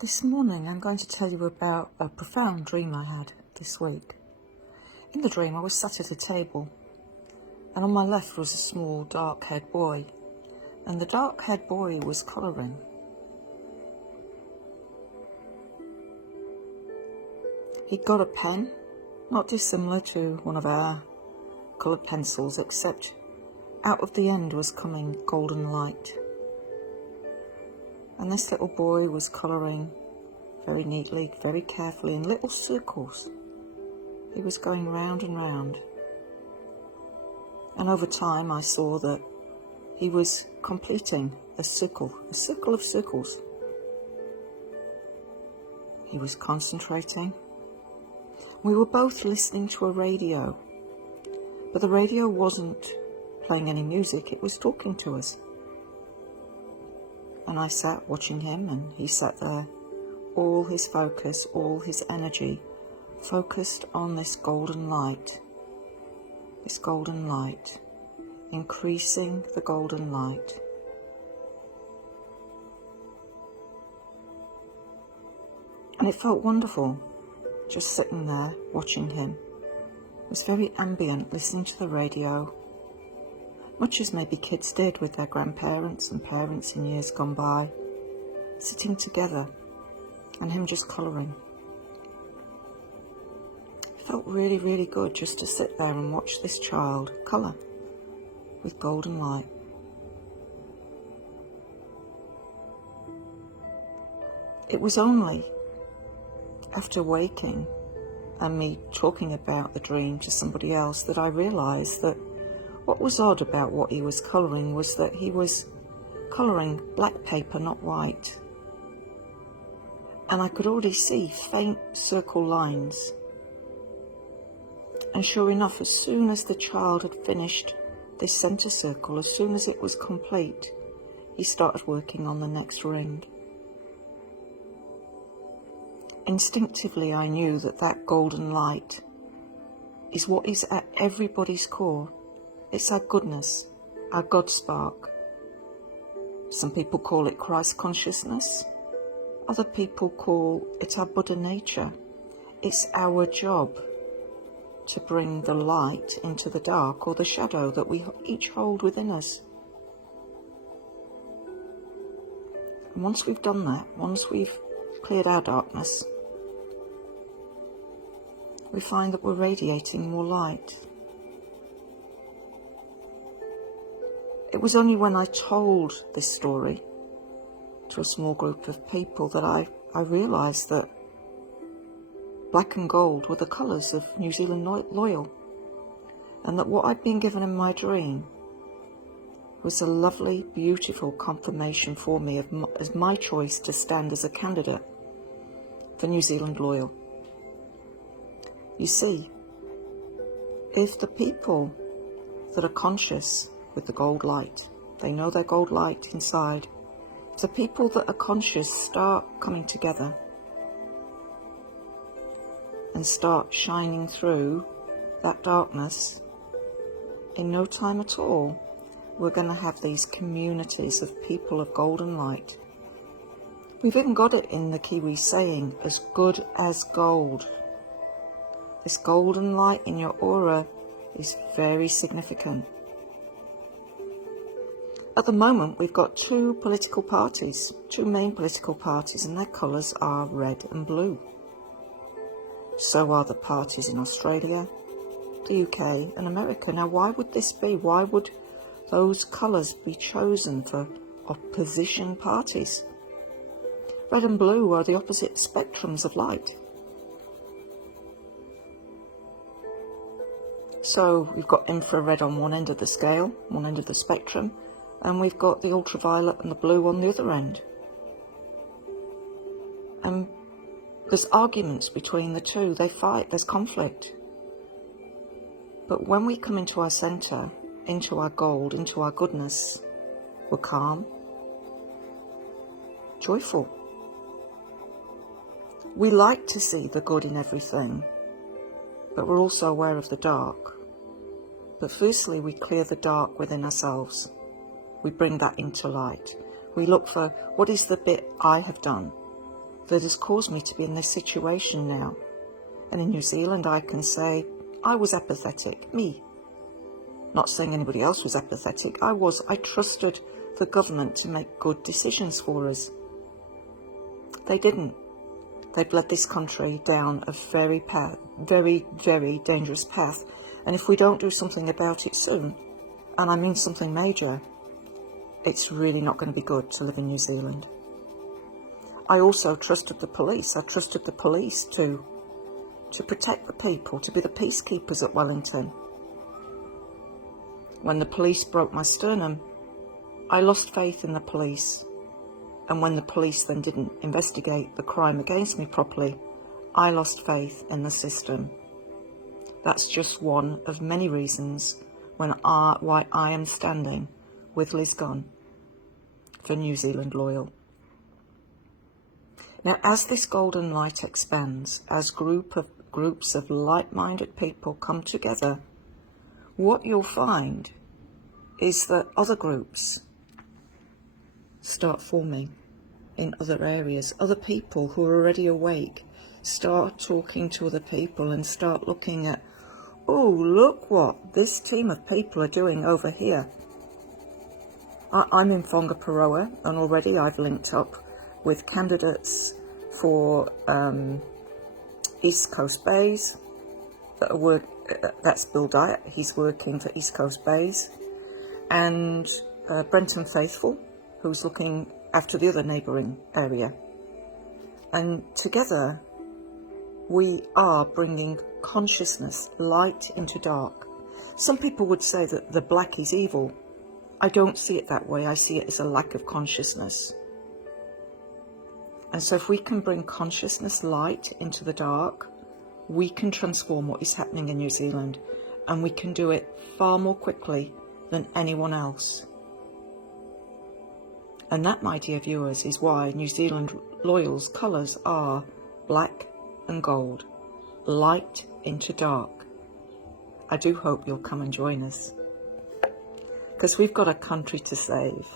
This morning I'm going to tell you about a profound dream I had this week. In the dream I was sat at a table, and on my left was a small dark-haired boy, and the dark-haired boy was colouring. He'd got a pen, not dissimilar to one of our coloured pencils, except out of the end was coming golden light. And this little boy was colouring very neatly, very carefully, in little circles. He was going round and round. And over time I saw that he was completing a circle of circles. He was concentrating. We were both listening to a radio, but the radio wasn't playing any music, it was talking to us. And I sat watching him, and he sat there, all his focus, all his energy, focused on this golden light, increasing the golden light. And it felt wonderful, just sitting there, watching him. It was very ambient, listening to the radio, much as maybe kids did with their grandparents and parents in years gone by, sitting together, and him just colouring. It felt really, really good just to sit there and watch this child colour with golden light. It was only after waking and me talking about the dream to somebody else that I realised that what was odd about what he was colouring was that he was colouring black paper, not white. And I could already see faint circle lines. And sure enough, as soon as the child had finished this centre circle, as soon as it was complete, he started working on the next ring. Instinctively I knew that that golden light is what is at everybody's core. It's our goodness, our God spark. Some people call it Christ consciousness. Other people call it our Buddha nature. It's our job to bring the light into the dark, or the shadow that we each hold within us. And once we've done that, once we've cleared our darkness, we find that we're radiating more light. It was only when I told this story to a small group of people that I realised that black and gold were the colours of New Zealand loyal, and that what I'd been given in my dream was a lovely, beautiful confirmation for me as my choice to stand as a candidate for New Zealand loyal. You see, if the people that are conscious with the gold light, they know their gold light inside, if the people that are conscious start coming together and start shining through that darkness, in no time at all, we're going to have these communities of people of golden light. We've even got it in the Kiwi saying, as good as gold. This golden light in your aura is very significant. At the moment, we've got two main political parties, and their colours are red and blue. So are the parties in Australia, the UK and America. Now, why would this be? Why would those colours be chosen for opposition parties? Red and blue are the opposite spectrums of light. So we've got infrared on one end of the scale, one end of the spectrum, and we've got the ultraviolet and the blue on the other end. And there's arguments between the two, they fight, there's conflict. But when we come into our centre, into our gold, into our goodness, we're calm, joyful. We like to see the good in everything, but we're also aware of the dark. But firstly, we clear the dark within ourselves. We bring that into light. We look for, what is the bit I have done that has caused me to be in this situation now. And in New Zealand, I can say I was apathetic, me. Not saying anybody else was apathetic. I trusted the government to make good decisions for us. They didn't. They've led this country down a very, very dangerous path. And if we don't do something about it soon, and I mean something major, it's really not going to be good to live in New Zealand. I also trusted the police. I trusted the police to protect the people, to be the peacekeepers at Wellington. When the police broke my sternum, I lost faith in the police. And when the police then didn't investigate the crime against me properly, I lost faith in the system. That's just one of many reasons why I am standing with Liz Gunn for New Zealand Loyal. Now, as this golden light expands, as groups of like-minded people come together, what you'll find is that other groups start forming in other areas. Other people who are already awake start talking to other people and start looking at, oh, look what this team of people are doing over here. I'm in Whangaparoa, and already I've linked up with candidates for East Coast Bays that are that's Bill Dyatt, he's working for East Coast Bays, and Brenton Faithful, who's looking after the other neighbouring area. And together we are bringing consciousness, light into dark. Some people would say that the black is evil. I don't see it that way. I see it as a lack of consciousness. And so if we can bring consciousness, light into the dark, we can transform what is happening in New Zealand, and we can do it far more quickly than anyone else. And that, my dear viewers, is why New Zealand Loyal's colours are black and gold, light into dark. I do hope you'll come and join us, because we've got a country to save.